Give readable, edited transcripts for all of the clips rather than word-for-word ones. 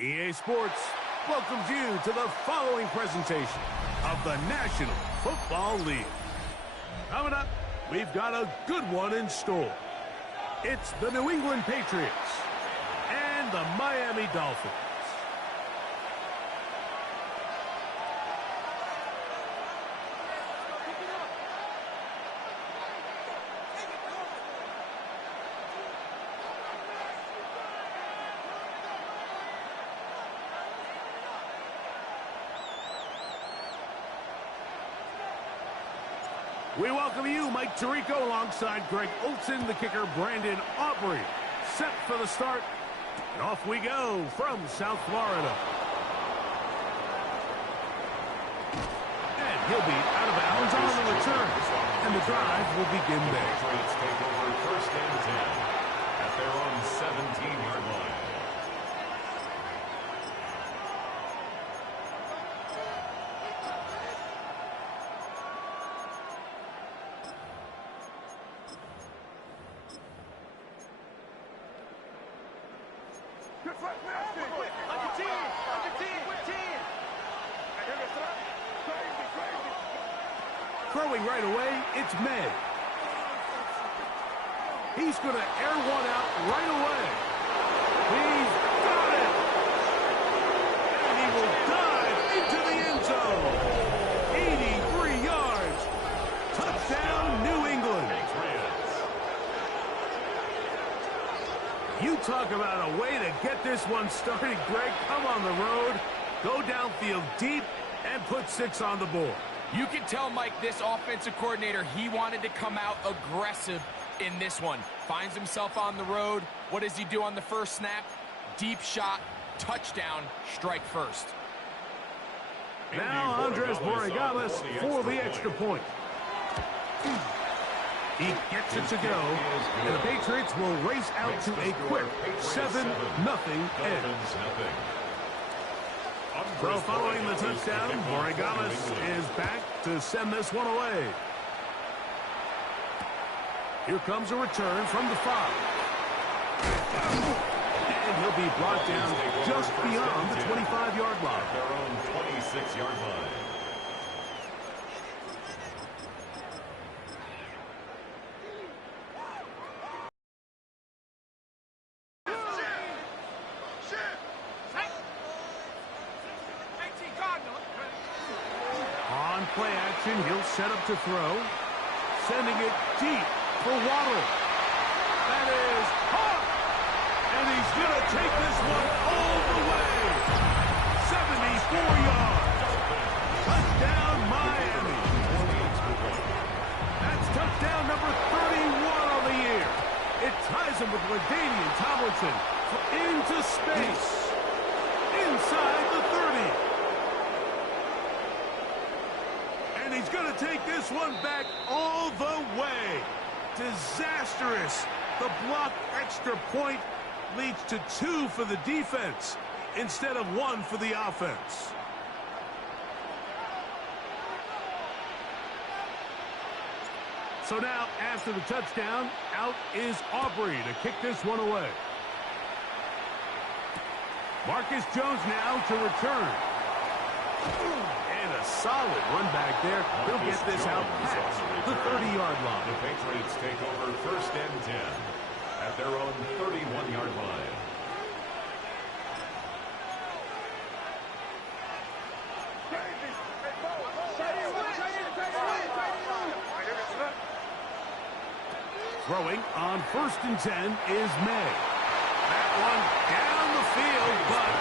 EA Sports welcomes you to the following presentation of the National Football League. Coming up, we've got a good one in store. It's the New England Patriots and the Miami Dolphins. We welcome you, Mike Tirico, alongside Greg Olson, the kicker, Brandon Aubrey. Set for the start, and off we go from South Florida. And he'll be out of bounds on the return, and the drive will begin there. Patriots take over first and 10 at their own 17-yard line. Throwing right away, it's May. He's going to air one out right away. He's got it! And he will dive into the end zone. 83 yards. Touchdown, New England. You talk about a way to get this one started, Greg. Come on the road, go downfield deep, and put 6 on the board. You can tell, Mike, this offensive coordinator, he wanted to come out aggressive in this one. Finds himself on the road. What does he do on the first snap? Deep shot, touchdown, strike first. Now Andres Borregales for the extra point. He gets it to go, and the Patriots will race out to a quick 7-0 end. So following the touchdown, Borregales is back to send this one away. Here comes a return from the 5. And he'll be brought down just beyond the 25-yard line. Their own 26-yard line. On play action, he'll set up to throw. Sending it deep for Waddle. That is hot! And he's going to take this one all the way. 74 yards. Touchdown, Miami. That's touchdown number 31 on the year. It ties him with LaDainian Tomlinson into space. Inside the 30. And he's going to take this one back all the way. Disastrous. The blocked extra point leads to 2 for the defense instead of 1 for the offense. So now, after the touchdown, out is Aubrey to kick this one away. Marcus Jones now to return. And a solid run back there. He'll get this out past the 30-yard line. The Patriots take over first and 10 at their own 31-yard line. Throwing on first and 10 is May. That one down the field, but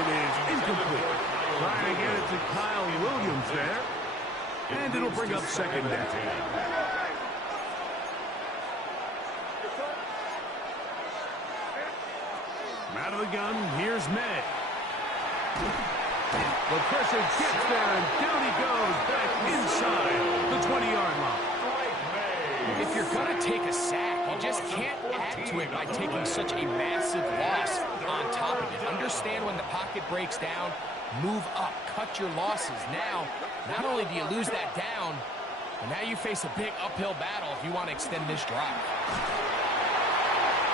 it is incomplete. Trying to get it to Kyle Williams there. And it'll bring up second down. Out of the gun, here's May. The pressure gets there, and down he goes back inside the 20-yard line. If you're going to take a sack, you just can't add to it by taking such a massive loss on top of it. Understand when the pocket breaks down, move up, cut your losses. Now, not only do you lose that down, but now you face a big uphill battle if you want to extend this drive.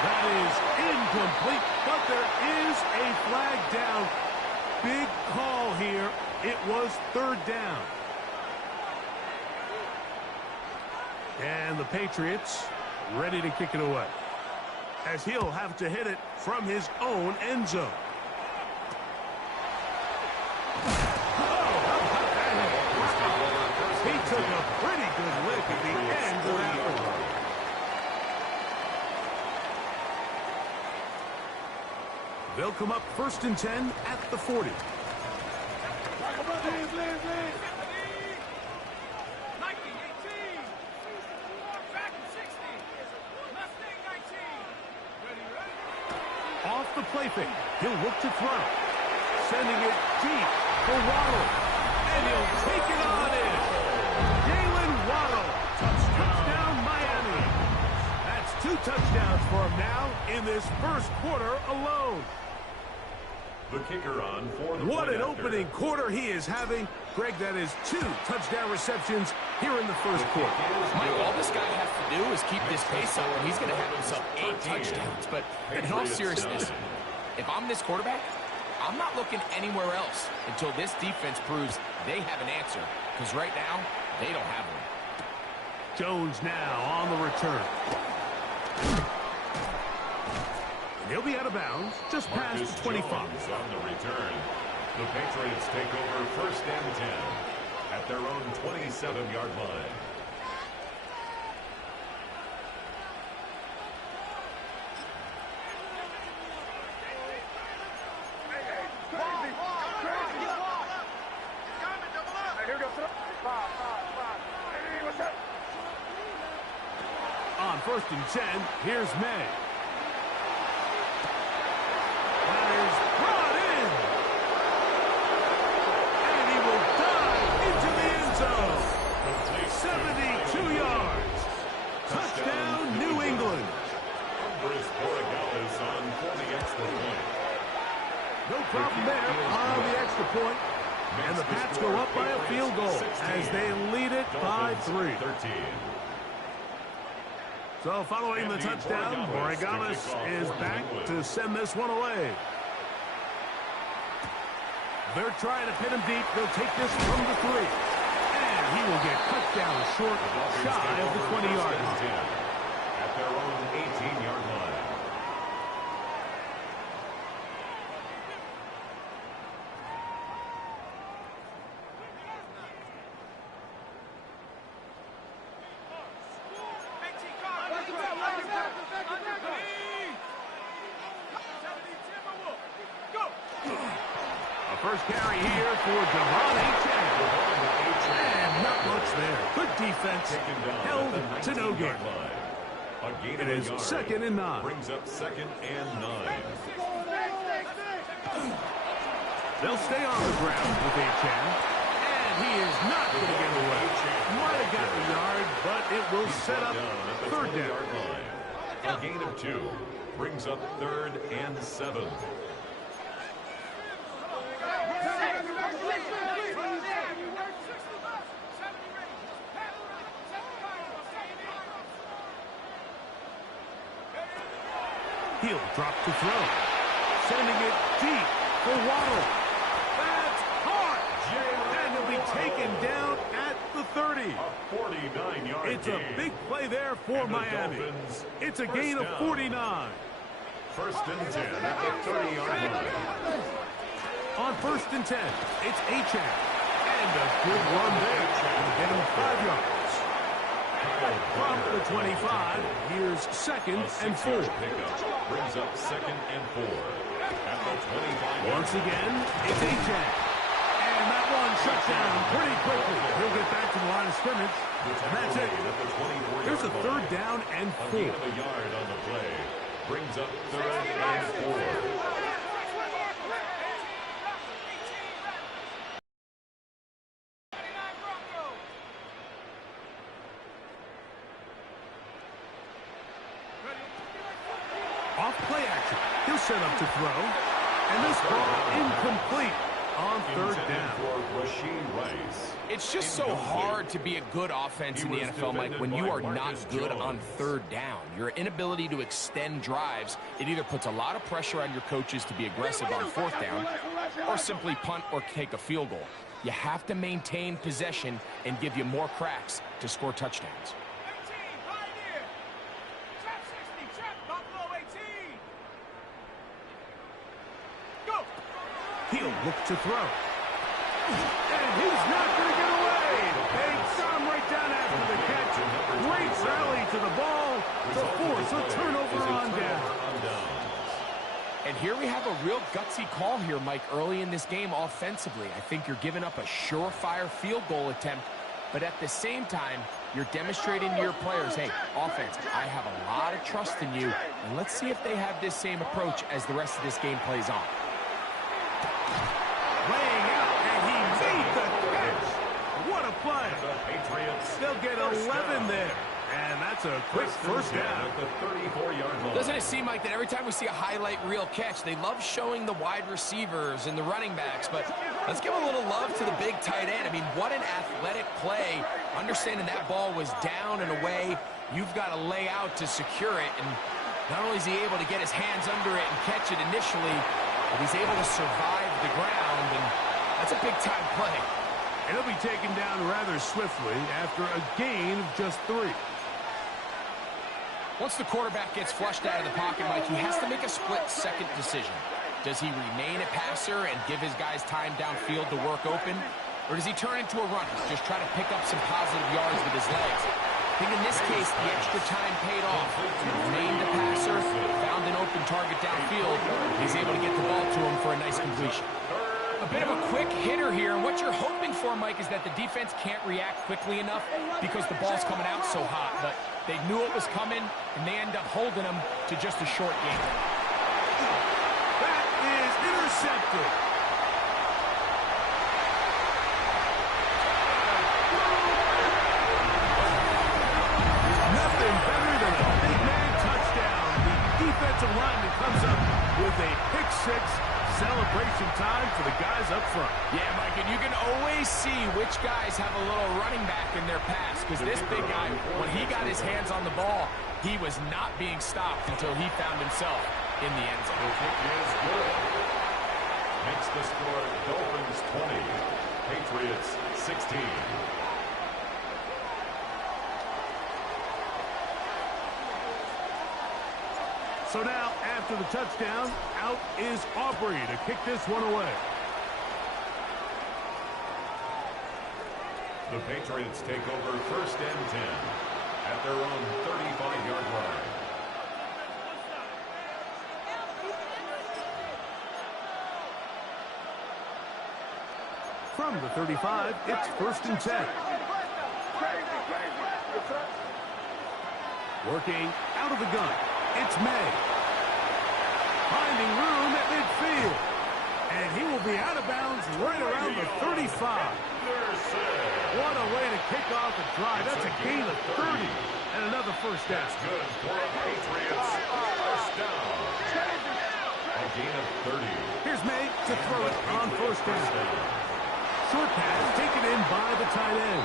That is incomplete, but there is a flag down. Big call here. It was third down. And the Patriots ready to kick it away, as he'll have to hit it from his own end zone. He took a pretty good lick at the end of that one. They'll come up 1st and 10 at the 40. Off the play fake, he'll look to throw. Sending it deep for Waddle. And he'll take it on in. Jalen Waddle. Touchdown, Miami. That's 2 touchdowns for him now in this first quarter alone. The kicker on for the What an opening quarter he is having. Greg, that is 2 touchdown receptions here in the first quarter. Mike, all this guy has to do is keep this pace up, and he's going to have himself 8 touchdowns. But in all seriousness, if I'm this quarterback, I'm not looking anywhere else until this defense proves they have an answer. Because right now, they don't have one. Jones now on the return. And he'll be out of bounds just past the 25. Jones on the return. The Patriots take over 1st and 10 at their own 27-yard line. On 1st and 10, here's May. That is brought in. And he will dive into the end zone. 72 yards. Touchdown, New England. No problem there on the extra point. And the Pats go up by a field goal as they lead it by 3. So following the touchdown, Borregales is back to send this one away. They're trying to pin him deep. They'll take this from the 3. And he will get cut down short, shy of the 20-yard line. At their own 18-yard line. First carry here for Devon Achane. And not much there. Good defense. Held to no gain. It is 2nd and 9. Brings up 2nd and 9. They'll stay on the ground with Achane. And he is not going to get away. Might have got the yard, but it will set up 3rd down. A gain of 2. Brings up 3rd and 7. He'll drop to throw. Sending it deep for Waddle. That's hard. And he'll be taken down at the 30. A 49-yard It's a big play there for Miami. It's a gain of 49. 1st and 10 at the 30-yard line. On 1st and 10, it's Achane. And a good run there to get him 5 yards. From the 25, here's 2nd and 4. Brings up 2nd and 4. At the 25. Once again, it's Achane. And that one shut down pretty quickly. He'll get back to the line of scrimmage. And that's it. There's a 3rd down and 4. A yard on the play. Brings up 3rd and 4. Off play action. He'll set up to throw. And this ball incomplete on 3rd down. For Rashee Rice. It's just so hard to be a good offense in the NFL, Mike, when you are not good on third down. Your inability to extend drives, it either puts a lot of pressure on your coaches to be aggressive on fourth down or simply punt or take a field goal. You have to maintain possession and give you more cracks to score touchdowns. He'll look to throw. And he's not going to get away. They got him right down after the catch. Great rally to the ball to force a turnover on down. And here we have a real gutsy call here, Mike, early in this game offensively. I think you're giving up a surefire field goal attempt, but at the same time, you're demonstrating to your players, hey, offense, I have a lot of trust in you, and let's see if they have this same approach as the rest of this game plays on. Laying out, and he made the catch. What a play. The Patriots. They'll get 11 there. And that's a quick first down. At the 34-yard line. Doesn't it seem like that every time we see a highlight reel catch, they love showing the wide receivers and the running backs, but let's give a little love to the big tight end. I mean, what an athletic play. Understanding that ball was down and away, you've got to lay out to secure it, and not only is he able to get his hands under it and catch it initially, but he's able to survive the ground, and that's a big-time play. And he'll be taken down rather swiftly after a gain of just 3. Once the quarterback gets flushed out of the pocket, Mike, he has to make a split-second decision. Does he remain a passer and give his guys time downfield to work open? Or does he turn into a runner, just try to pick up some positive yards with his legs? I think in this case, the extra time paid off. He remained a passer, found an open target downfield. He's able to get the ball to him for a nice completion. A bit of a quick hitter here, and what you're hoping for, Mike, is that the defense can't react quickly enough because the ball's coming out so hot, but they knew it was coming, and they end up holding them to just a short game. That is intercepted. Nothing better than a big man touchdown. The defensive lineman comes up with a pick-6. Celebration time for the guys up front. Yeah, Mike, and you can always see which guys have a little running back in their pass, because this big guy, when he got his hands on the ball, he was not being stopped until he found himself in the end zone. The kick is good. Makes the score Dolphins 20, Patriots 16. So now, after the touchdown, out is Aubrey to kick this one away. The Patriots take over 1st and 10 at their own 35-yard line. From the 35, it's 1st and 10. Working out of the gun. It's May. Finding room at midfield. And he will be out of bounds right around the 35. What a way to kick off a drive. That's a gain of 30. And another first down. That's good for the Patriots. First down. A gain of 30. Here's May to throw it on first down. Short pass taken in by the tight end.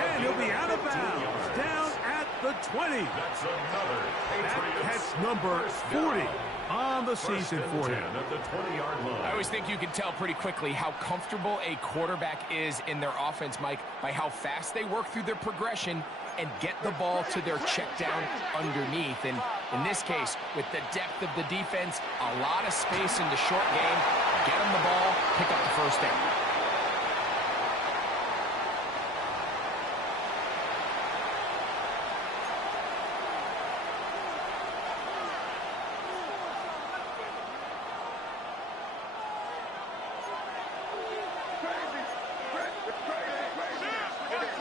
And he'll be out of bounds. Down at the 20. That's another Patriots. That's number 40 on the season for him. At the 20-yard line. I always think you can tell pretty quickly how comfortable a quarterback is in their offense, Mike, by how fast they work through their progression and get the ball to their check down underneath. And in this case, with the depth of the defense, a lot of space in the short game, get them the ball, pick up the first down.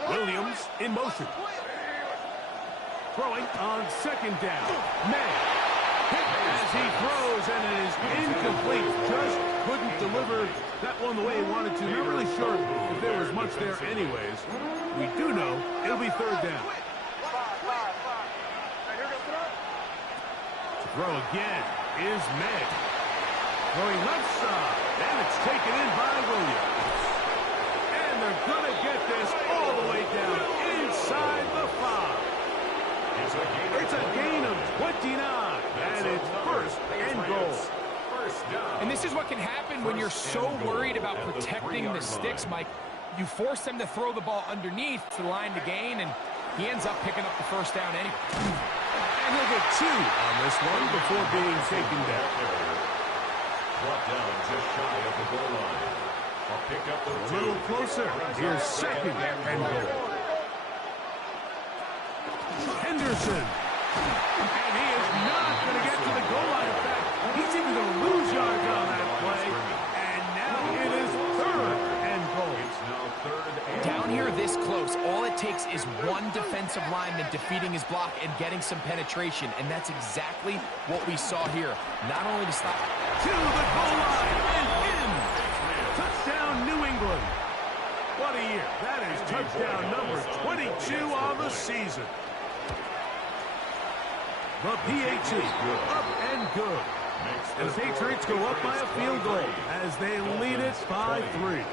Williams in motion. Throwing on second down. May. Hit as he throws, and it is incomplete. Just couldn't deliver that one the way he wanted to. Not really sure if there was much there anyways. We do know it'll be third down. To throw again is May. Throwing left side, and it's taken in by Williams. And they're going to get this is what can happen when you're so worried about protecting the sticks, Mike. You force them to throw the ball underneath to the line to gain, and he ends up picking up the first down anyway. And he'll get 2 on this one before being taken down. Brought down just shy of the goal line. A pickup of 2. A little closer. Here's second and goal. Henderson. And he is not going to get to the goal line. In fact, he's even going to lose yards on that play. And now it is third and goal. It's now third and Down here this close, all it takes is one defensive lineman defeating his block and getting some penetration, and that's exactly what we saw here. Not only to stop... To the goal line and in. Touchdown, New England. What a year. That is touchdown number 22 on the season. The PAT up and good. And the Patriots go up by a field goal as they lead it by 3.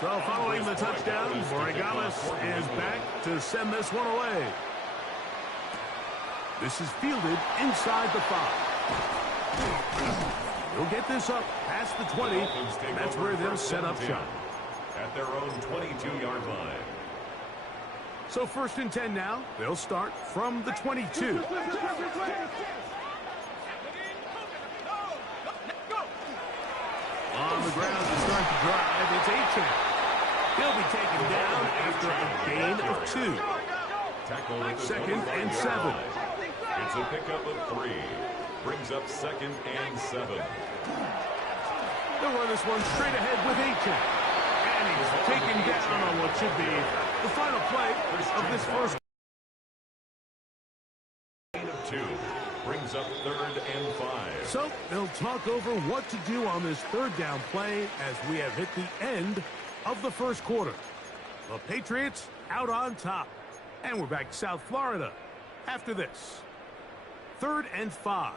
So following the touchdown, Borregales is back to send this one away. This is fielded inside the 5. He'll get this up past the 20, and that's where they'll set up shop. At their own 22-yard line. So 1st and 10 now. They'll start from the 22. On the ground to start the drive, it's Achane. He'll be taken down after a gain of 2. Tackle at the 2nd and 7. It's a pickup of 3. Brings up 2nd and 7. They'll run this one straight ahead with Achane. And he's taken down on what should be the final play of this first. Gain of 2. Brings up 3rd and 5. So they'll talk over what to do on this 3rd down play as we have hit the end of the first quarter. The Patriots out on top. And we're back to South Florida after this. 3rd and 5.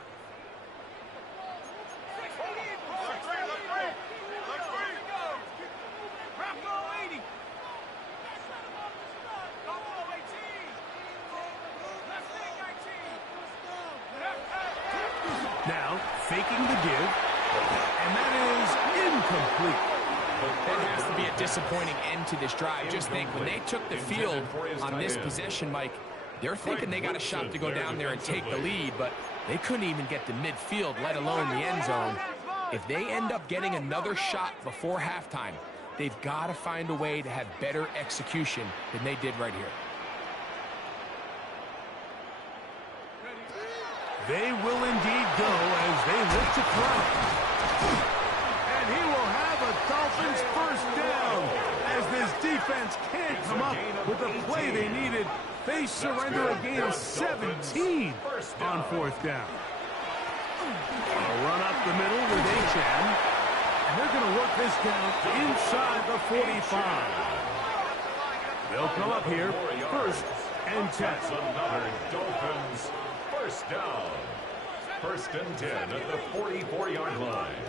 Now, faking the give, and that is incomplete. That has to be a disappointing end to this drive. Just think, when they took the field on this possession, Mike, they're thinking they got a shot to go down there and take the lead, but they couldn't even get to midfield, let alone the end zone. If they end up getting another shot before halftime, they've got to find a way to have better execution than they did right here. They will indeed go as they look to throw. And he will have a Dolphins first down as this defense can't come up with the play they needed. They surrender a gain of 17 on 4th down. A run up the middle with Achane. And they're going to work this down inside the 45. They'll come up here 1st and 10. That's another Dolphins first down. 1st and 10 at the 44-yard line.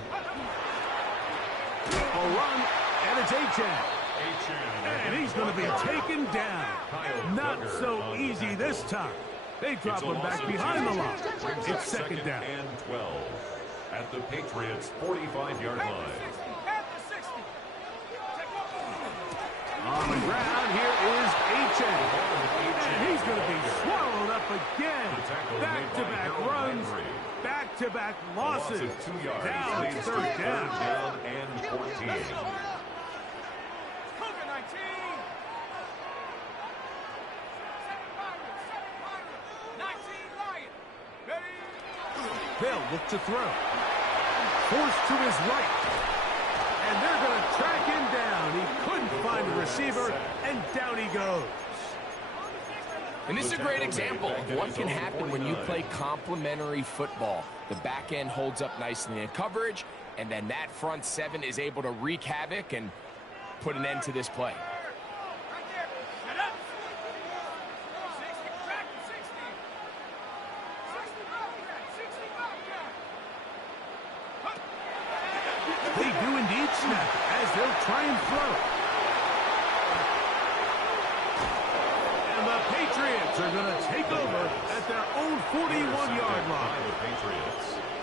A run, and it's Achane. And he's going to be taken down. Not so easy this time. They drop him back behind the line. It's 2nd down. And 12 at the Patriots' 45-yard line. On the ground, here is Achane. And he's going to be swallowed up again. Back-to-back runs, back-to-back losses. Now it's 3rd down. And 14. They'll look to throw. Forced to his right. And they're going to track him down. He couldn't find the receiver, and down he goes. And this is a great example of what can happen when you play complementary football. The back end holds up nicely in coverage, and then that front 7 is able to wreak havoc and put an end to this play. They do indeed snap as they'll try and throw. And the Patriots are going to take over at their own 41-yard line.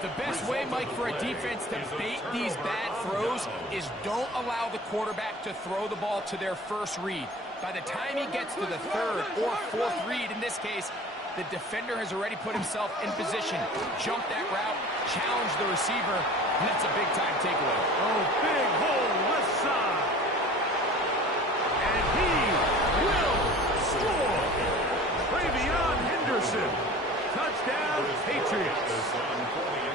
The best way, Mike, for a defense to bait these bad throws is don't allow the quarterback to throw the ball to their first read. By the time he gets to the third or fourth read, in this case, the defender has already put himself in position, jumped that route, challenged the receiver, and that's a big-time takeaway. Oh, big hole left side. And he will score. Travion Henderson. Touchdown, Patriots.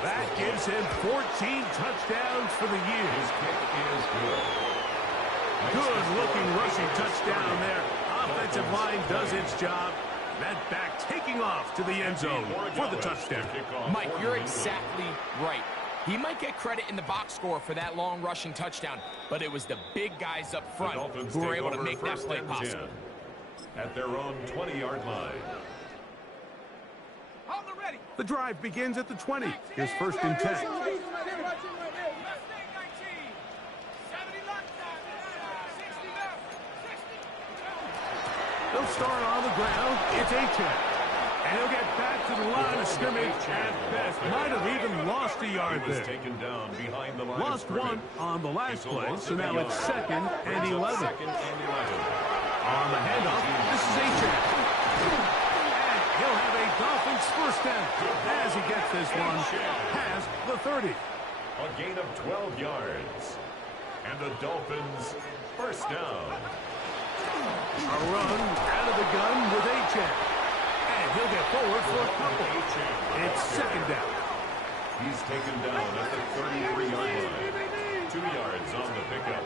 That gives him 14 touchdowns for the year. His kick is good. Good-looking rushing touchdown there. Offensive line does its job. That back taking off to the end zone for the touchdown. Mike, you're exactly right. He might get credit in the box score for that long rushing touchdown, but it was the big guys up front who were able to make that play possible. At their own 20-yard line. The drive begins at the 20. Here's first and 10. They'll start on the ground. It's A-Check. And he'll get back to the line of scrimmage at best. Might have even lost a yard there. Taken down behind the line. Lost one on the last play, so now it's second and 11. On the handoff, this is A-Check. And he'll have a Dolphins first down as he gets this one past the 30. A gain of 12 yards. And the Dolphins first down. A run out of the gun with A-Check. And he'll get forward for a couple. It's second down. He's taken down at the 33-yard line. 2 yards on the pickup.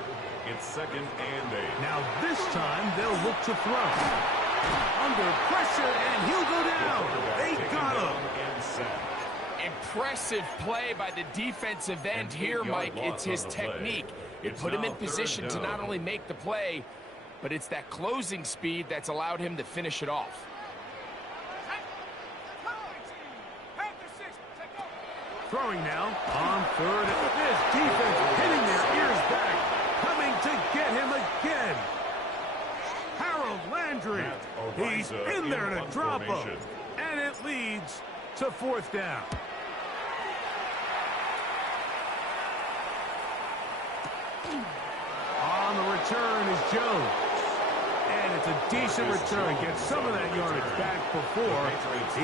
It's second and 8. Now this time they'll look to throw. Under pressure, and he'll go down. They got him. Impressive play by the defensive end here, Mike. It's his technique. It put him in position to not only make the play, but it's that closing speed that's allowed him to finish it off. Throwing now on third. This defense hitting their ears back, coming to get him again. Harold Landry, he's in there to drop him, and it leads to fourth down. On the return is Jones. And it's a decent return. Gets some of that yardage back before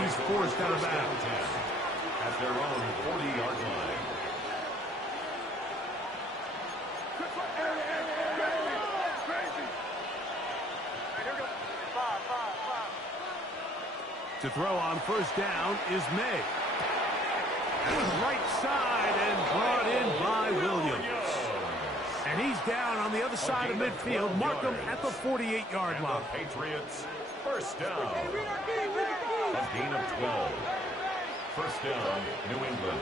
he's forced out of bounds. At their own 40-yard line. To throw on first down is May. Right side and brought in by Williams. And he's down on the other side of midfield. Mark him at the 48-yard line. Patriots first down. A gain of 12. First down, New England.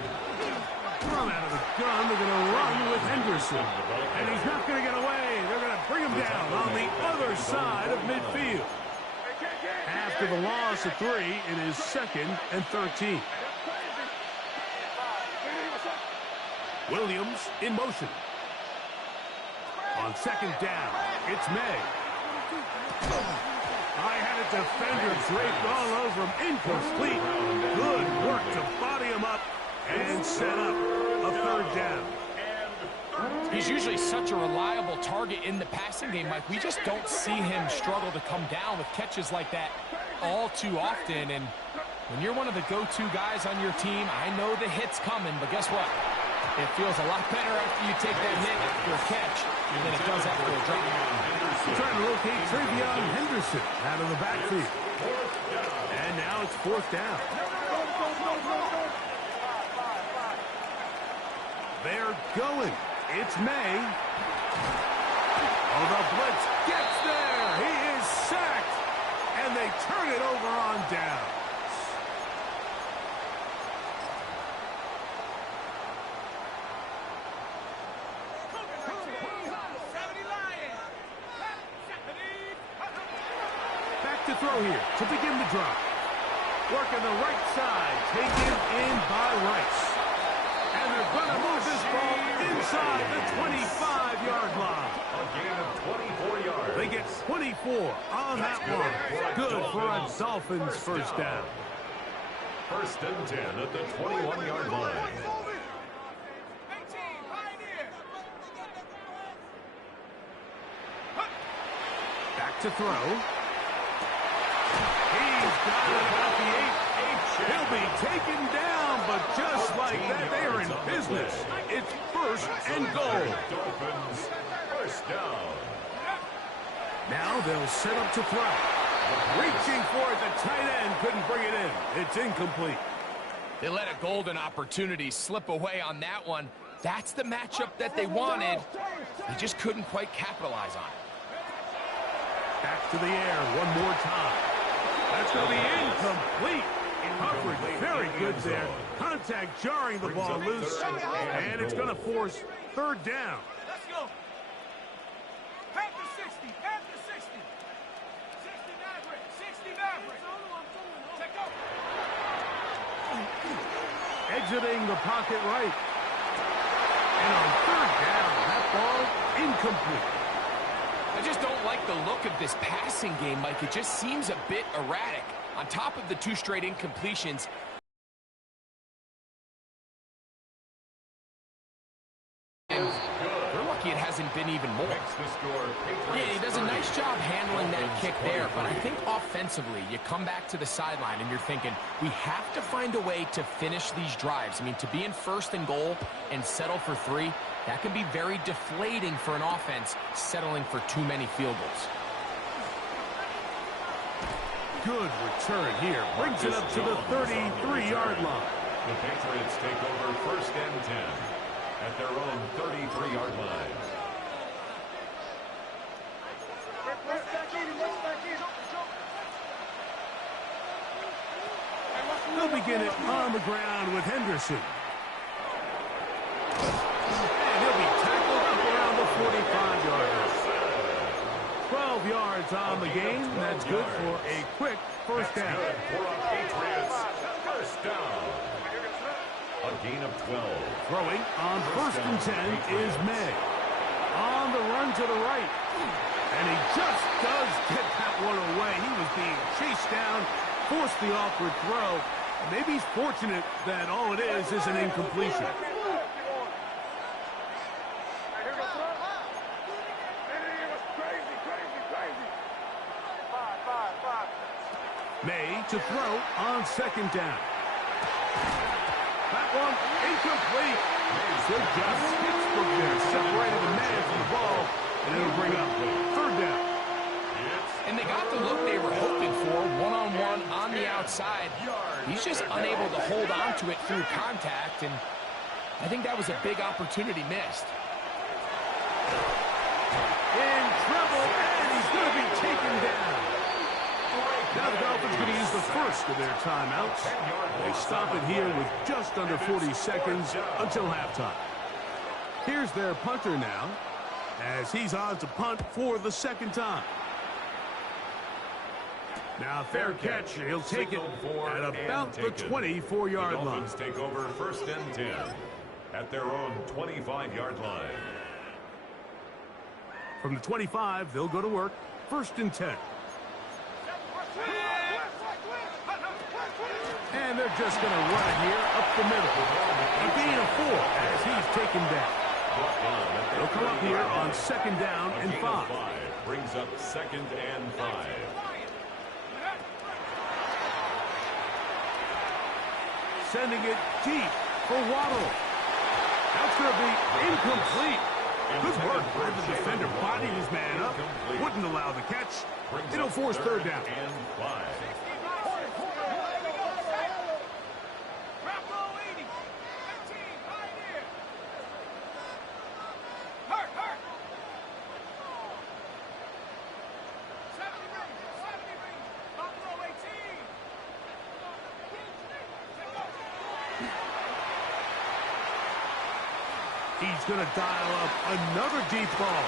Run out of the gun. They're going to run with Henderson. And he's not going to get away. They're going to bring him down on the other side of midfield. After the loss of 3, it is second and 13. Williams in motion. On second down, it's May. I had a defender draped all over him. Incomplete. Good work to body him up and set up a third down. He's usually such a reliable target in the passing game, Mike. We just don't see him struggle to come down with catches like that all too often. And when you're one of the go-to guys on your team, I know the hit's coming, but guess what? It feels a lot better after you take that hit after a catch than it does after a drop. Trying to locate Travion Henderson out of the backfield. And now it's fourth down. They're going. It's May. Oh, the blitz gets there. He is sacked. And they turn it over on down. Back to throw here to begin the drive. Working the right side, taken in by Rice. And they're going to move this ball inside the 25-yard line. A gain of 24 yards. They get 24 on that one. Good for a Dolphins first down. First and 10 at the 21-yard line. Back to throw. He's got it about the 8. He'll be taken down, but just like that, they are in business. It's first and goal. Dolphins, first down. Now they'll set up to throw. Reaching for it, the tight end couldn't bring it in. It's incomplete. They let a golden opportunity slip away on that one. That's the matchup that they wanted. They just couldn't quite capitalize on it. Back to the air one more time. That's going to be incomplete. Coverage very good there. Contact jarring the ball loose. And it's going to force third down. Let's go. Pass the 60. Pass the 60. 60 Maverick. 60 Maverick. Check out. Exiting the pocket right. And on third down, that ball incomplete. I just don't like the look of this passing game, Mike. It just seems a bit erratic. On top of the 2 straight incompletions, and they're lucky it hasn't been even more. Yeah, he does a nice job handling that kick there, but I think offensively, you come back to the sideline and you're thinking, we have to find a way to finish these drives. I mean, to be in first and goal and settle for 3, that can be very deflating for an offense settling for too many field goals. Good return here. Brings it up to the 33-yard line. The Patriots take over first and 10 at their own 33-yard line. They'll begin it on the ground with Henderson. And he'll be tackled up around the 45-yard line. 12 yards on the game. That's good for a quick first down. Good for the Patriots. First down. A gain of 12. Throwing on first and 10 is May. On the run to the right. And he just does get that one away. He was being chased down, forced the awkward throw. Maybe he's fortunate that all it is an incompletion. May to throw on second down. That one incomplete. Good job. Pittsburgh there separated the man from the ball, and it'll bring up third down. And they got the look they were hoping for, one-on-one on the outside. He's just unable to hold on to it through contact, and I think that was a big opportunity missed. In trouble, and he's going to be taken down. Now the Dolphins going to use the first of their timeouts. They stop it here with just under 40 seconds until halftime. Here's their punter now, as he's on to punt for the second time. Now fair catch, he'll take it at about the 24-yard line. Dolphins take over first and 10 at their own 25-yard line. From the 25, they'll go to work. First and 10. And they're just going to run it here up the middle. A gain of 4 as he's taken down. They'll come up here on second down and 5. Brings up second and 5. Sending it deep for Waddle. That's going to be incomplete. Good work by the defender, bodied his man up, wouldn't allow the catch. It'll force third down. And 5. He's going to dial up another deep ball.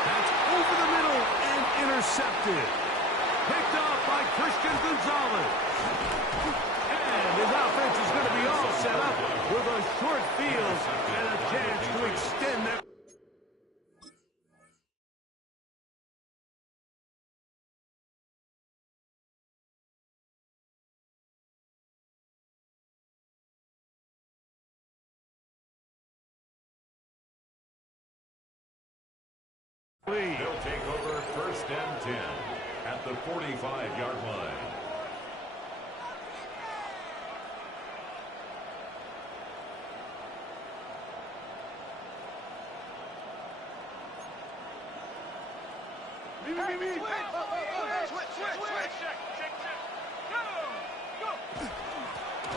That's over the middle and intercepted. Picked off by Christian Gonzalez. And his offense is going to be all set up with a short field and a chance to extend that. They'll take over 1st and 10 at the 45-yard line.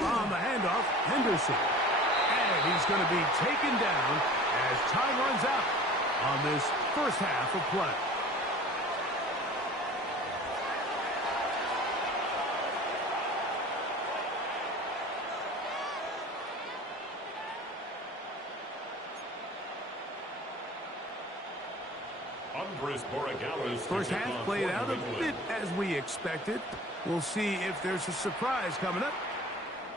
On the handoff, Henderson. And he's going to be taken down as time runs out on this first half of play. First half played out a bit as we expected. We'll see if there's a surprise coming up.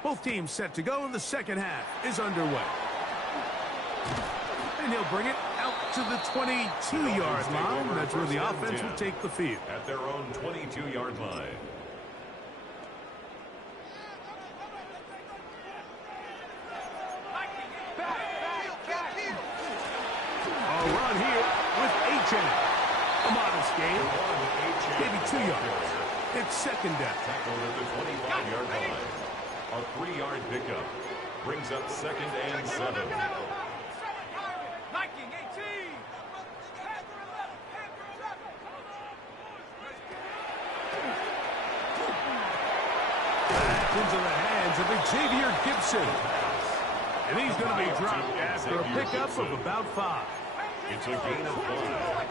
Both teams set to go, and the second half is underway. And he'll bring it out to the 22-yard line. That's where the offense will take the field. At their own 22-yard line. A run here with H.N. A modest gain. Maybe 2 yards. It's second down. Tackled at the 25-yard line. A 3-yard pickup. Brings up 2nd and 7. Back into the hands of Xavier Gibson. And he's going to be dropped after a pickup of about 5. It's a gain of 5.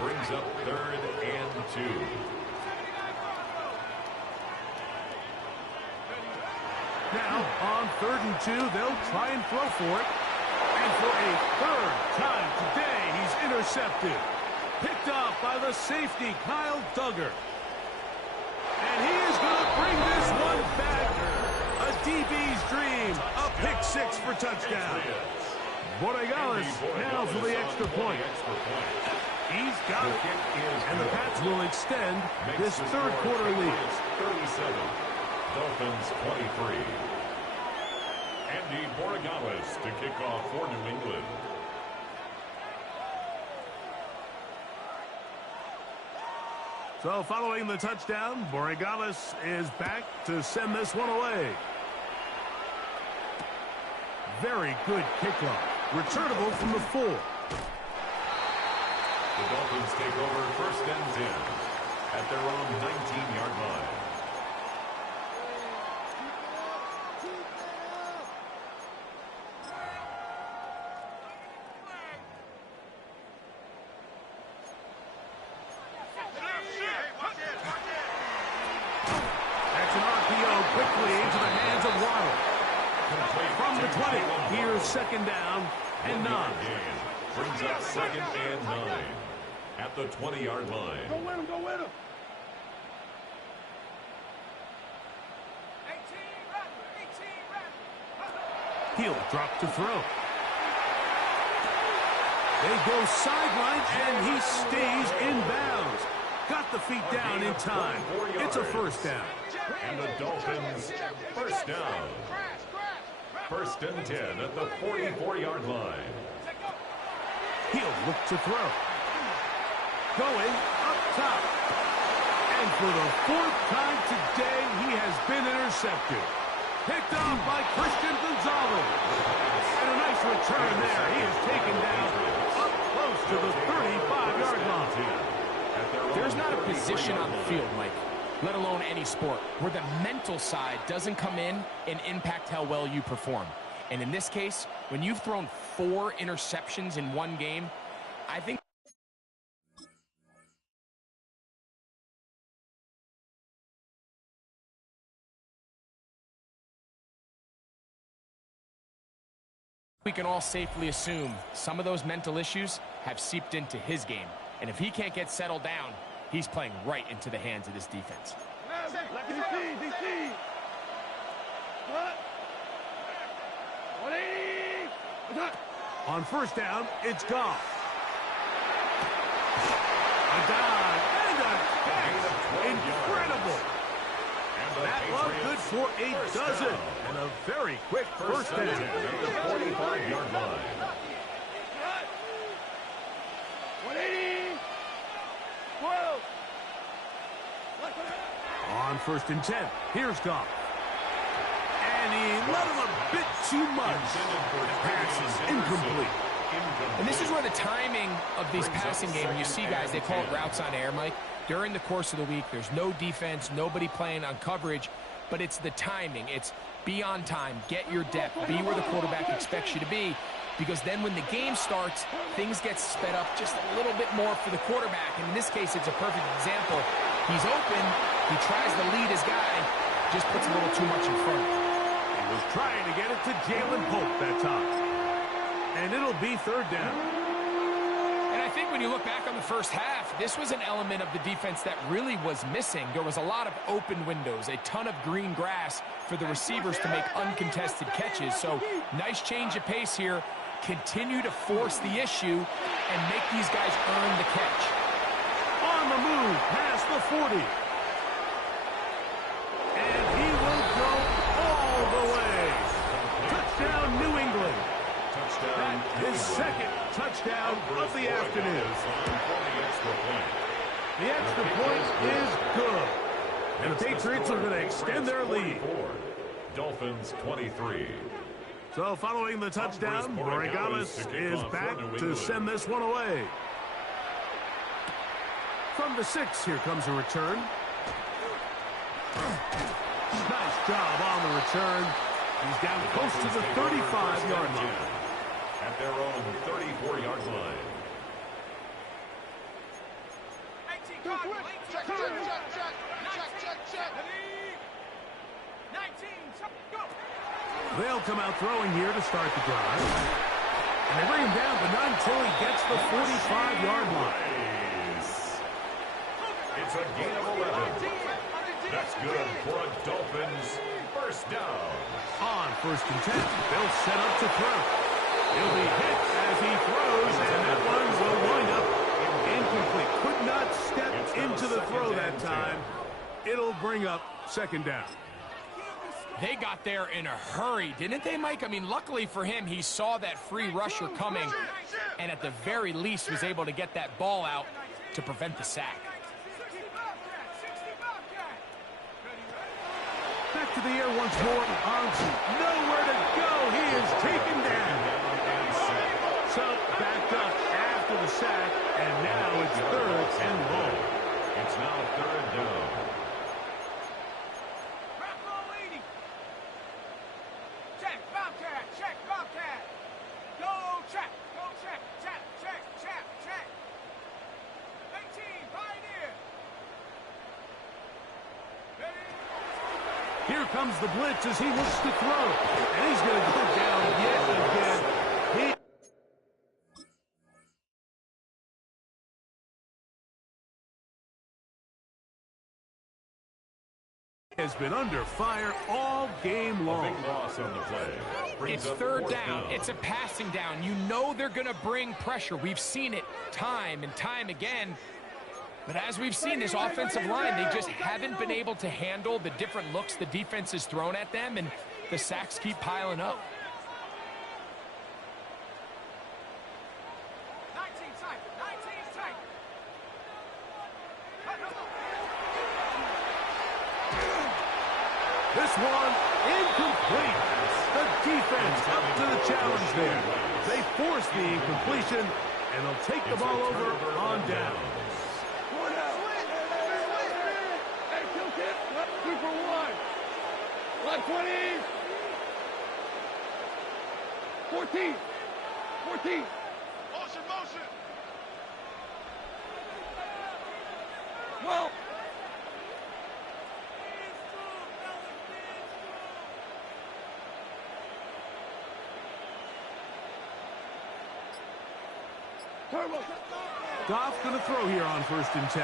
Brings up 3rd and 2. Now, on 3rd and 2, they'll try and throw for it. And for a 3rd time today, he's intercepted. Picked off by the safety, Kyle Duggar. And he is going to bring this one back. A DB's dream. A pick 6 for touchdown. Borregales now for the extra point. He's got it. And the Pats will extend this third quarter lead. 37. Dolphins 23. Andy Borregales to kick off for New England. So following the touchdown, Borregales is back to send this one away. Very good kickoff. Returnable from the 4. The Dolphins take over 1st and 10 at their own 19-yard line. That's an RPO quickly into the hands of Waddle. From the 20, here's second down and 9. Brings up 2nd and 9 at the 20-yard line. Go win him, go win him. He'll drop to throw. They go sideline, and he stays in bounds. Got the feet down in time. It's a first down. And the Dolphins, first down. 1st and 10 at the 44-yard line. He'll look to throw. Going up top. And for the 4th time today, he has been intercepted. Picked off by Christian Gonzalez. And a nice return there. He is taken down up close to the 35-yard line. There's not a position on the field, Mike, let alone any sport, where the mental side doesn't come in and impact how well you perform. And in this case, when you've thrown 4 interceptions in one game, I think we can all safely assume some of those mental issues have seeped into his game. And if he can't get settled down, he's playing right into the hands of this defense. DC. What? 180. On first down, it's Goff. A dive and a catch. Incredible. That one good for a dozen. And a very quick first down. At the 45-yard line. 180. on 1st and 10. Here's Goff. And he let him a bit too much. The pass is incomplete. And this is where the timing of these passing games, you see guys, they call it routes on air, Mike. During the course of the week, there's no defense, nobody playing on coverage, but it's the timing. It's be on time, get your depth, be where the quarterback expects you to be, because then when the game starts, things get sped up just a little bit more for the quarterback. And in this case, it's a perfect example. He's open, he tries to lead his guy, just puts a little too much in front. He was trying to get it to Jalen Pope that time. And it'll be 3rd down. And I think when you look back on the first half, this was an element of the defense that really was missing. There was a lot of open windows, a ton of green grass for the receivers to make uncontested catches. So nice change of pace here. Continue to force the issue and make these guys earn the catch. On the move, past the 40. And he will go all the way. Touchdown, New England. That is second touchdown of the afternoon. The extra point is good. And the Patriots are going to extend their lead. Dolphins 23. So following the touchdown, Borregales is back to send this one away. From the 6, here comes a return. Nice job on the return. He's down close to the 35-yard line. At their own 34-yard line. They'll come out throwing here to start the drive. And they bring him down, but not until he gets the 45-yard line. It's a gain of 11. That's good for a Dolphins first down. On 1st and 10, they'll set up to throw. He'll be hit as he throws, and that one will wind up incomplete. Could not step into the throw that time. It'll bring up 2nd down. They got there in a hurry, didn't they, Mike? I mean, luckily for him, he saw that free rusher coming, and at the very least was able to get that ball out to prevent the sack. Back to the air once more. Onsi, nowhere to go. He is taken down. So backed up after the sack, and now it's 3rd and long. It's now 3rd down. Check, Bobcat, check, Bobcat. Go check, check, check, check, check. 18, Pioneer. Here comes the blitz as he looks to throw. And he's going to go down yet again. He has been under fire all game long. A big loss on the play. It's 3rd down. It's a passing down. You know they're going to bring pressure. We've seen it time and time again. But as we've seen, this offensive line, they just haven't been able to handle the different looks the defense has thrown at them, and the sacks keep piling up. 19 tight, 19 tight. This one incomplete. The defense up to the challenge there. They force the incompletion, and they'll take the ball over on down. Super 1. 120. 14. 14. Motion, motion. 12. Goff going to throw here on 1st and 10.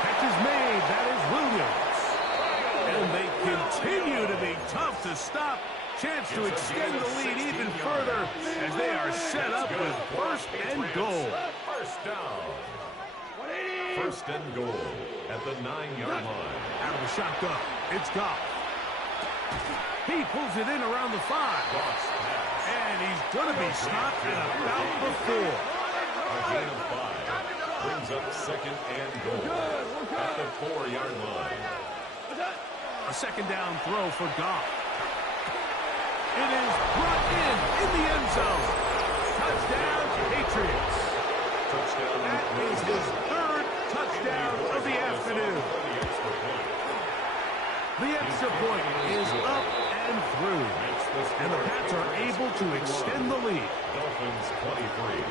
Catch is made. That is Williams. And they continue to be tough to stop. Chance to extend the lead even further as they are set up with 1st and goal. First down. 1st and goal at the 9-yard line. Out of the shotgun, it's Goff. He pulls it in around the 5. And he's going to be stopped at about the 4. A gain of 5. Brings up second and goal at the 4-yard line. A second down throw for Goff. It is brought in the end zone. Touchdown, Patriots. That is his third touchdown of the afternoon. The extra point is up and through. And the Pats are able to extend the lead. Dolphins 23.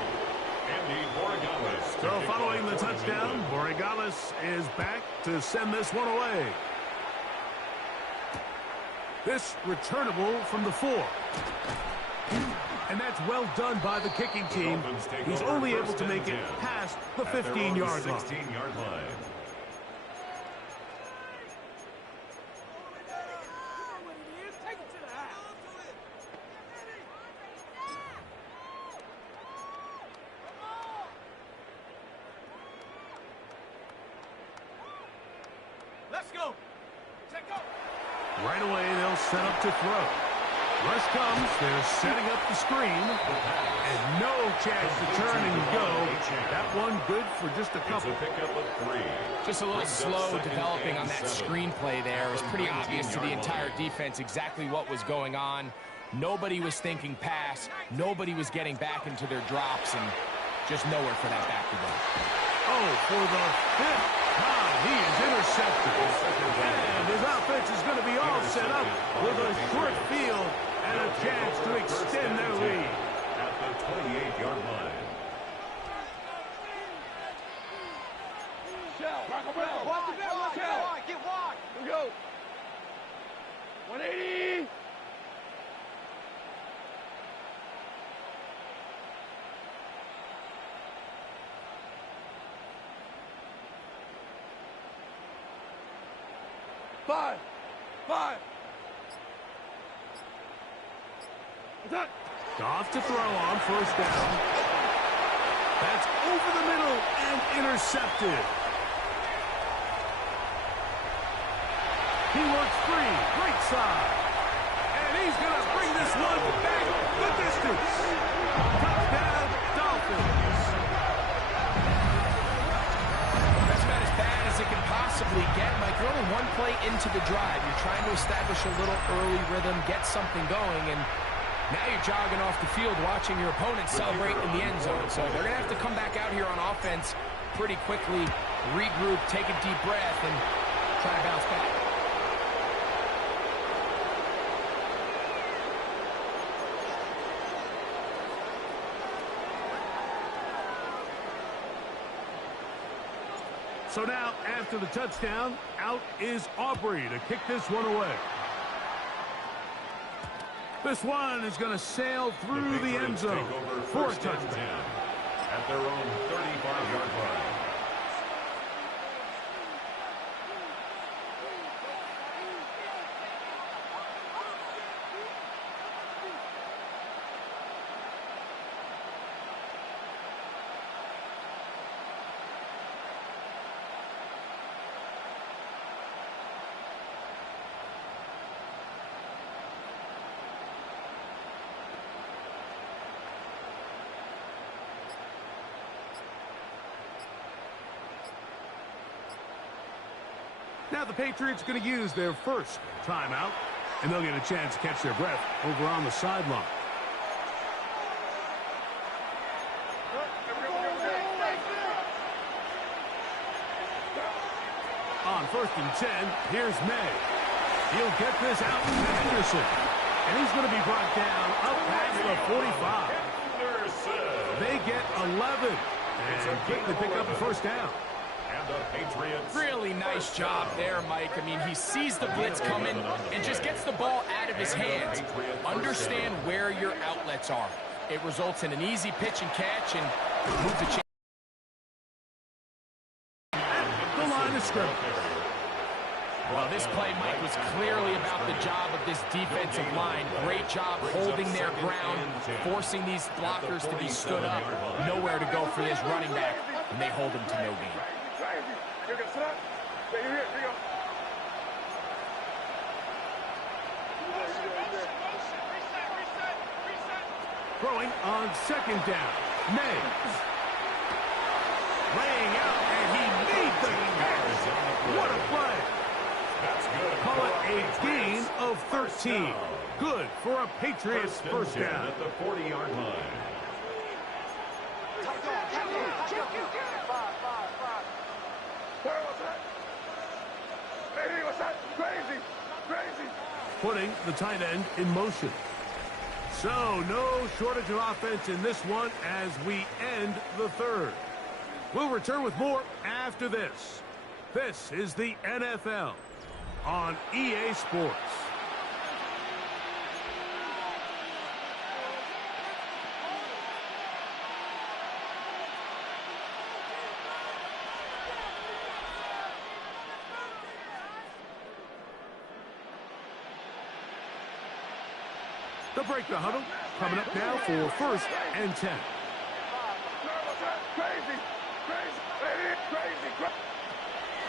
Andy Borregales. So following the touchdown, Borregales is back to send this one away. This returnable from the 4. And that's well done by the kicking team. He's only able to make it past the 15-yard line. 16-yard line. Let's go. Check up. Right away, they'll set up to throw. Rush comes. They're setting up the screen. And no chance to turn and go. That one good for just a couple. It's a pickup of 3. Just a little slow developing on that screenplay there. It was pretty obvious to the entire defense exactly what was going on. Nobody was thinking pass. Nobody was getting back into their drops, and just nowhere for that back to go. Oh, for the 5th time, he is intercepted. And his offense is going to be all set up with a short field and a chance to extend their lead. At the 28-yard line. Get wide. Here we go. 180. Five. Goff to throw on first down. That's over the middle and intercepted. He works free, right side. And he's going to bring this one back the distance. Touchdown, Dolphins. That's about as bad as it can possibly get. Mike, you're only one play into the drive. You're trying to establish a little early rhythm, get something going, and now you're jogging off the field watching your opponent celebrate in the end zone. So they're going to have to come back out here on offense pretty quickly, regroup, take a deep breath, and try to bounce back. So now, after the touchdown, out is Aubrey to kick this one away. This one is going to sail through the end zone for a touchdown. At their own 35-yard line. Now the Patriots going to use their first timeout, and they'll get a chance to catch their breath over on the sideline. On 1st and 10, here's May. He'll get this out to Henderson, and he's going to be brought down up past the 45. They get 11, and quickly pick up a first down. Really nice job there, Mike. I mean, he sees the blitz coming and just gets the ball out of his hands. Understand where your outlets are. It results in an easy pitch and catch and move the chain. The line of scrimmage. Well, this play, Mike, was clearly about the job of this defensive line. Great job holding their ground, forcing these blockers to be stood up. Nowhere to go for this running back, and they hold him to no gain. Throwing on 2nd down. May. laying out, and he made the catch. What a play. That's good. Call it a gain of 13. Good for a Patriots first down. At the 40-yard line. Putting the tight end in motion. So, no shortage of offense in this one as we end the third. We'll return with more after this. This is the NFL on EA Sports. To break the huddle, coming up now for 1st and 10.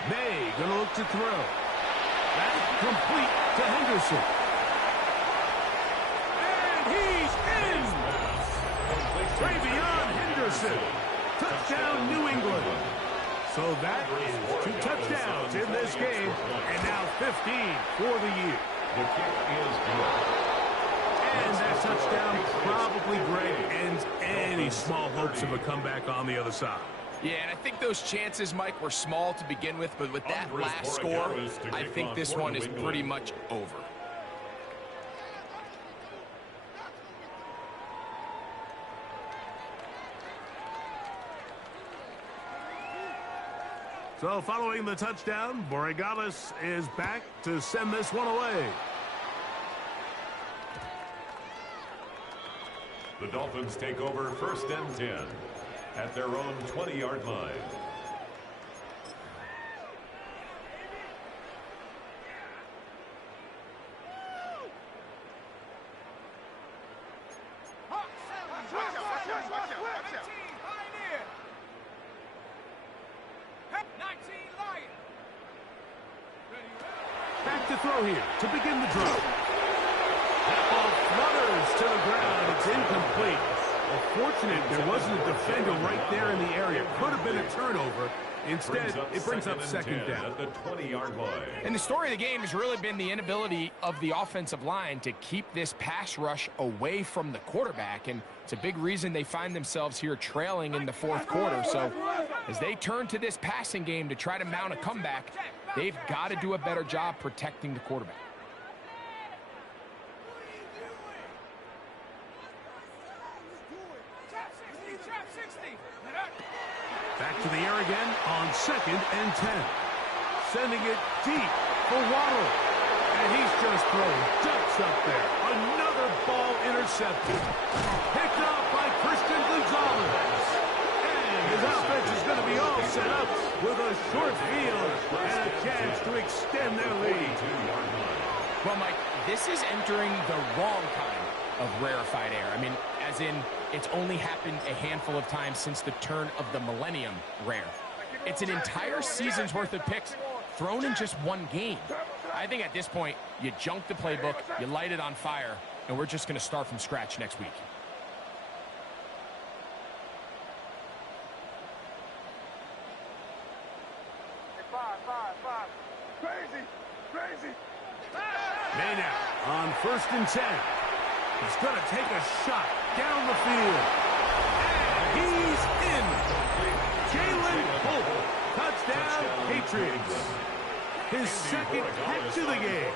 May gonna look to throw. That's complete to Henderson. And he's in! Travion Henderson. Touchdown, New England. So that is 2 touchdowns in this game, and now 15 for the year. The kick is good. And that touchdown probably, Greg, ends any small hopes of a comeback on the other side. Yeah, and I think those chances, Mike, were small to begin with, but with that last score, I think this one is pretty much over. So following the touchdown, Borregales is back to send this one away. The Dolphins take over 1st and 10 at their own 20-yard line. Back to throw here to begin the drive. That ball flutters to the ground. It's incomplete. Well, fortunate there wasn't a defender right there in the area. Could have been a turnover. Instead, it brings up 2nd down. At the 20-yard line. And the story of the game has really been the inability of the offensive line to keep this pass rush away from the quarterback. And it's a big reason they find themselves here trailing in the 4th quarter. So as they turn to this passing game to try to mount a comeback, they've got to do a better job protecting the quarterback. Back to the air again on 2nd and 10. Sending it deep for Waddle. And he's just throwing ducks up there. Another ball intercepted. Picked up by Christian Gonzalez. And his offense is going to be all set up with a short field and a chance to extend their lead. Well, Mike, this is entering the wrong kind of rarefied air. I mean, as in, it's only happened a handful of times since the turn of the millennium rare. It's an entire season's worth of picks thrown in just one game. I think at this point, you junk the playbook, you light it on fire, and we're just going to start from scratch next week. May now on 1st and 10. He's going to take a shot down the field. And he's in. Jalen Holt. Touchdown, Patriots. His 2nd catch of the game.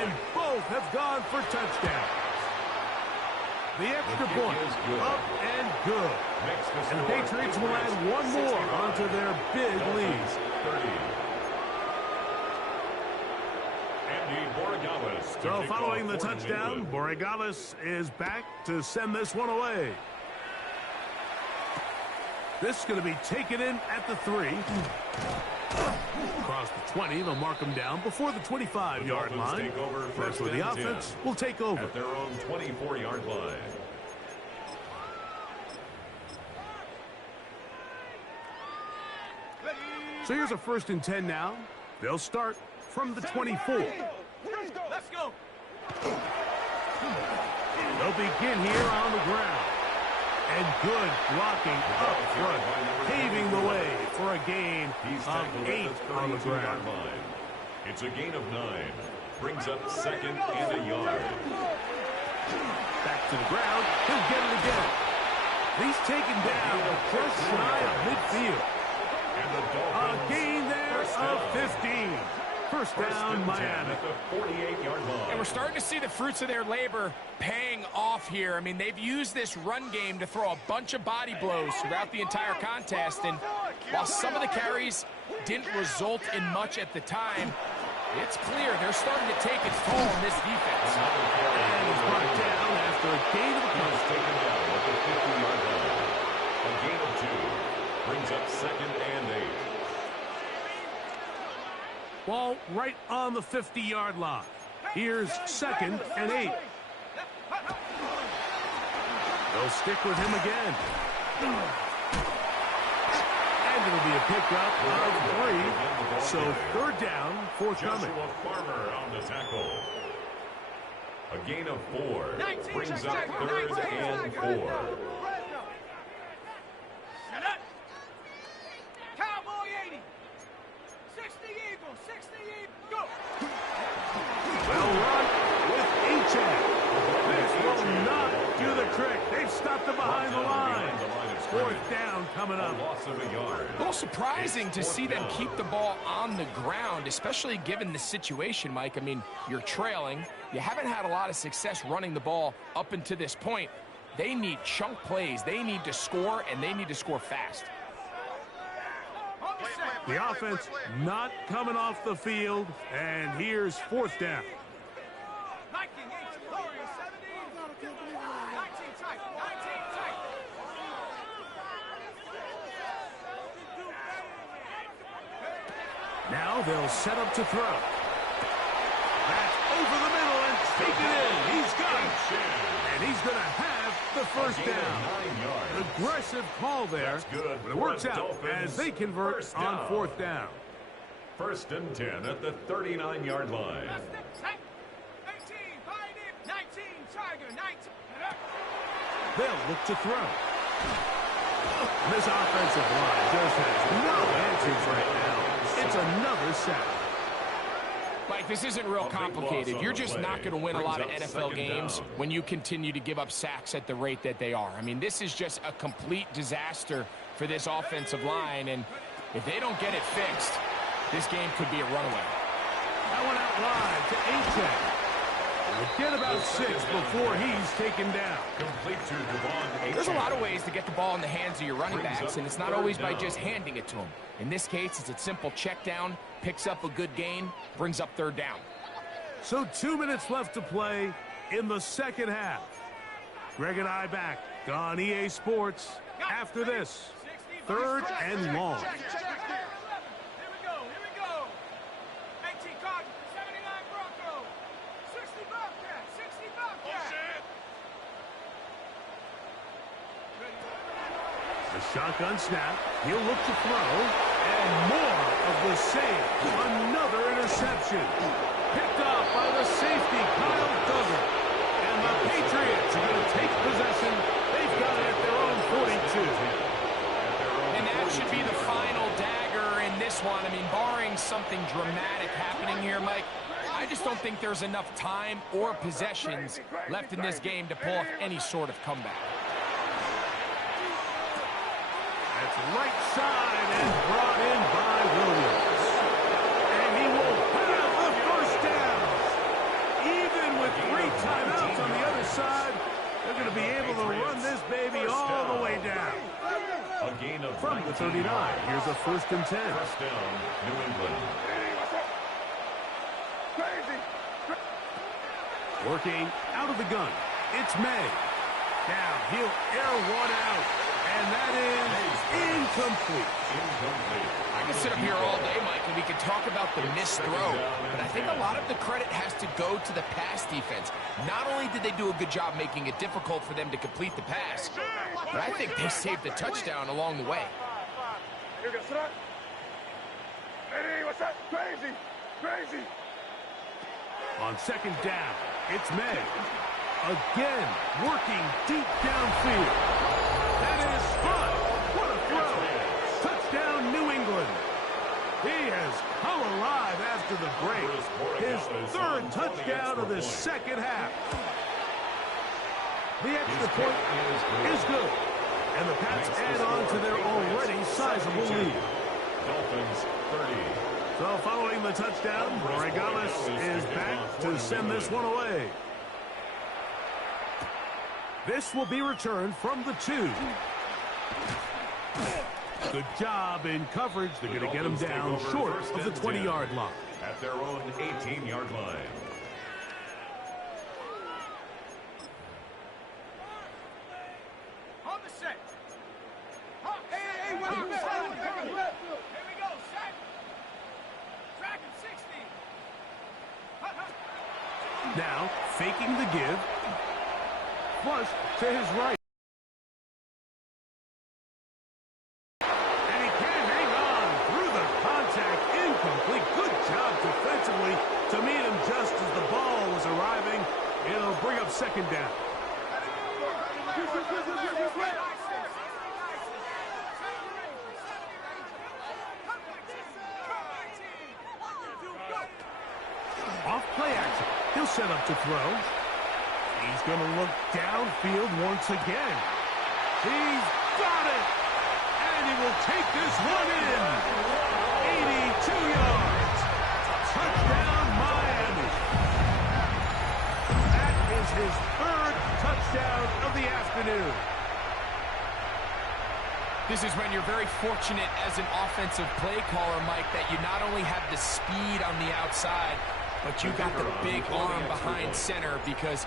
And both have gone for touchdowns. The extra point up and good. And the Patriots will add one more onto their big lead. So following the touchdown, Borregales is back to send this one away. This is going to be taken in at the 3. Across the 20, they'll mark him down before the 25-yard line. That's where the offense will take over. At their own 24-yard line. So here's a 1st and 10 now. They'll start from the 24. Let's go. They'll begin here on the ground. And good blocking up front, paving the way for a gain of 8 on the ground. It's a gain of 9. Brings up second and a yard. Back to the ground. He'll get it again. He's taken down just shy of midfield. A gain there of 15. First down, Miami. At the 48-yard line. And we're starting to see the fruits of their labor paying off here. I mean, they've used this run game to throw a bunch of body blows throughout the entire contest. And while some of the carries didn't result in much at the time, it's clear they're starting to take its toll on this defense. And he's brought down after a gain of a couple. Taken down at the 50-yard line. A gain of 2. Brings up second and 8. Ball right on the 50-yard line. Here's second and 8. They'll stick with him again. And it'll be a pickup of 3. So third down, forthcoming. Joshua Farmer on the tackle. A gain of 4. Brings up third and 4. Cowboy 80. 60 Eagles. 60 Eagles. Go. Well run with H.A. This will not do the trick. They've stopped them behind the line. Fourth down coming up. A loss of a yard. A little surprising to see them keep the ball on the ground, especially given the situation, Mike. I mean, you're trailing. You haven't had a lot of success running the ball up until this point. They need chunk plays. They need to score, and they need to score fast. The offense not coming off the field, and here's fourth down. 19, 18, 17, 19 tight, 19 tight. Now they'll set up to throw. That's over the middle and take it in. He's got it. And he's going to have the first down. Aggressive call there, but it works out as they convert on fourth down. First and 10 at the 39-yard line. 18, Pioneer, 19, Tiger, 19. They'll look to throw. This offensive line just has no answers right now. It's another sack. Mike, this isn't real complicated. You're just not going to win a lot of NFL games when you continue to give up sacks at the rate that they are. I mean, this is just a complete disaster for this offensive line, and if they don't get it fixed, this game could be a runaway. That one out wide to H.A. We'll get about 6 before he's taken down. Complete to Devon. There's a lot of ways to get the ball in the hands of your running backs, and it's not always by just handing it to them. In this case, it's a simple check down, picks up a good gain, brings up third down. So 2 minutes left to play in the second half. Greg and I back on EA Sports after this. Third and long. Here we go. 18 Cardinals, 79 Broncos, 60 Bobcats, 60 Bobcats. The shotgun snap. He'll look to throw. And more of the same. Another interception. Picked off by the safety, Kyle Duggar. And the Patriots are going to take possession. They've got it at their own 42. And that should be the final dagger in this one. I mean, barring something dramatic happening here, Mike, I just don't think there's enough time or possessions left in this game to pull off any sort of comeback. That's right side and brought in by Williams. And he will have the first down. Even with 3 timeouts on the other side, they're going to be able to run this baby all the way down. A gain of From the 39, here's a first and 10. First down, New England. Working out of the gun. It's May. Now he'll air one out. And that is incomplete. I can sit up here all day, Mike, and we can talk about the missed throw, but I think a lot of the credit has to go to the pass defense. Not only did they do a good job making it difficult for them to complete the pass, but I think they saved a touchdown along the way. On second down, it's May. Again, working deep downfield. He has come alive after the break. His third touchdown of the second half. The extra point is good. And the Pats add on to their already sizable lead. Dolphins 30. So following the touchdown, Borregales is back to send this one away. This will be returned from the 2. Good job in coverage. They're going to get him down short of the 20-yard line. At their own 18-yard line. On the set. Hey, what are you doing? Here we go, set. Track him 60. Now, faking the give. Flush to his right. And he can't hang on through the contact. Incomplete. Good job defensively to meet him just as the ball was arriving. It'll bring up second down. Off play action. He'll set up to throw. He's going to look downfield once again. He's got it! And he will take this one in. 82 yards. Touchdown, Miami. That is his third touchdown of the afternoon. This is when you're very fortunate as an offensive play caller, Mike, that you not only have the speed on the outside, but you got the big arm behind center, because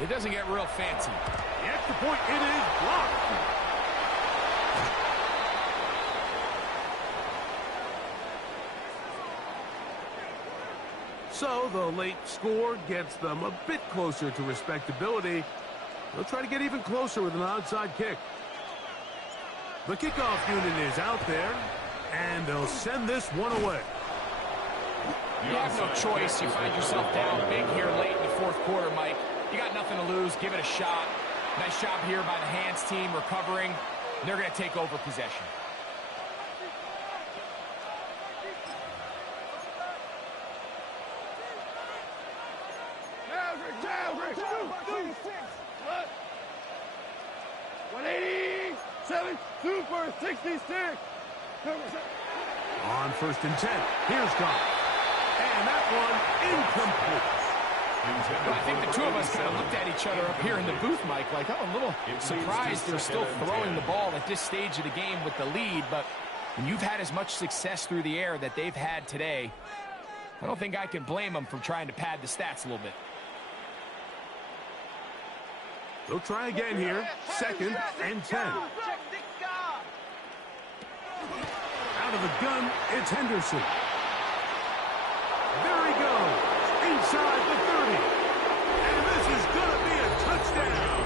it doesn't get real fancy. The extra point, it is blocked. So the late score gets them a bit closer to respectability. They'll try to get even closer with an onside kick. The kickoff unit is out there, and they'll send this one away. You have no choice. You find yourself down big here late in the fourth quarter, Mike. You got nothing to lose. Give it a shot. Nice job here by the hands team recovering. They're going to take over possession. Average. 187, super 66. On 1st and 10. Here's Goff. And that one incomplete. Well, I think the two of us kind of looked at each other up here in the booth, Mike, like, I'm a little surprised they're still throwing the ball at this stage of the game with the lead, but when you've had as much success through the air that they've had today, I don't think I can blame them for trying to pad the stats a little bit. They'll try again here. 2nd and 10. Out of the gun, it's Henderson. There he goes. Inside the 30. And this is going to be a touchdown.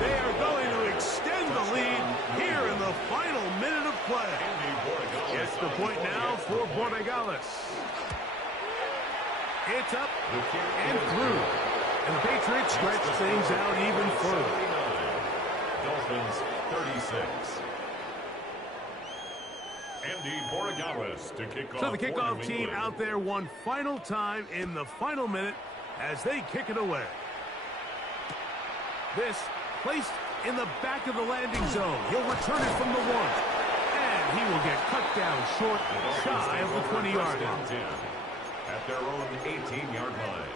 They are going to extend the lead here in the final minute of play. Gets the point now for Borregales. It's up and through. And the Patriots stretch things out even further. Dolphins 36. Andy Borregales to kick off. So the kickoff team out there one final time in the final minute as they kick it away. This placed in the back of the landing zone. He'll return it from the 1. And he will get cut down short, shy of the 20-yard line. At their own 18-yard line.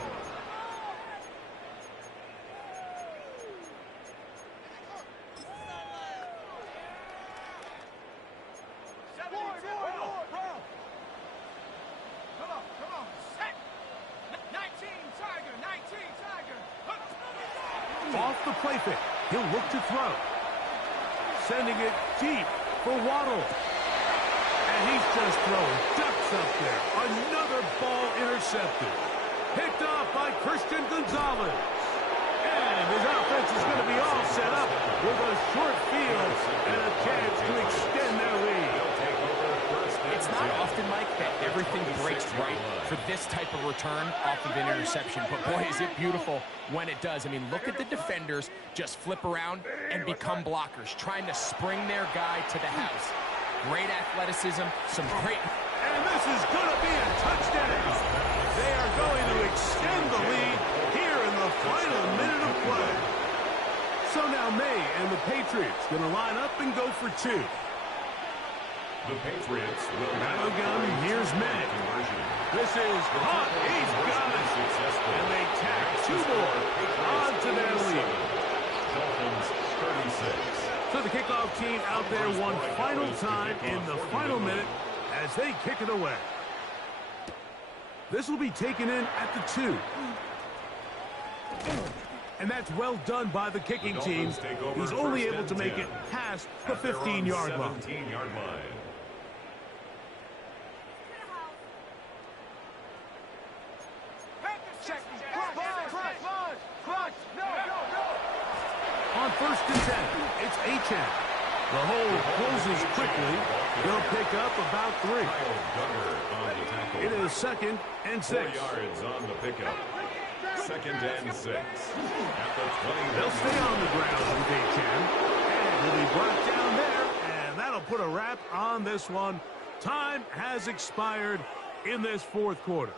Off the play fake. He'll look to throw. Sending it deep for Waddle. And he's just throwing ducks up there. Another ball intercepted. Picked off by Christian Gonzalez. And his offense is going to be all set up with a short field and a chance to extend their lead. It's not often, Mike, that everything breaks right for this type of return off of an interception. But, boy, is it beautiful when it does. I mean, look at the defenders just flip around and become blockers, trying to spring their guy to the house. Great athleticism, some great... And this is Patriots going to line up and go for two. The Patriots will Now gun, here's Meg. This is hot. He's got it. And they tack two more onto their lead. Dolphins 36. So the kickoff team out there one final time in the final minute as they kick it away. This will be taken in at the 2. And that's well done by the kicking team. He's only able to make it past the 15-yard line. 17-yard line. On 1st and 10, it's Achane. The hole closes quickly. They'll pick up about 3. It is 2nd and 6. 4 yards on the pickup. 2nd and 6. At the 20. They'll stay on the ground with Achane. And he'll be brought down there. And that'll put a wrap on this one. Time has expired in this 4th quarter.